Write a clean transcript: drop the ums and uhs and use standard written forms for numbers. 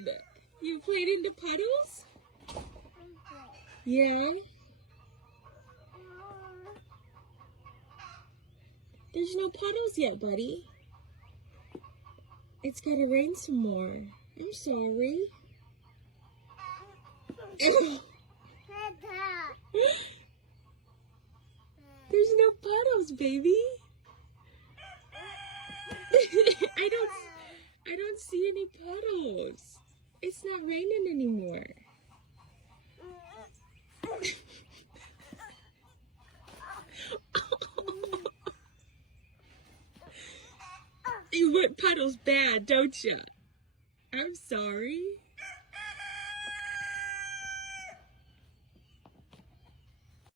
fun. You played in the puddles? Yeah? There's no puddles yet, buddy. It's gotta rain some more. I'm sorry. There's no puddles, baby. I don't see any puddles. It's not raining anymore. You want puddles bad, don't you? I'm sorry.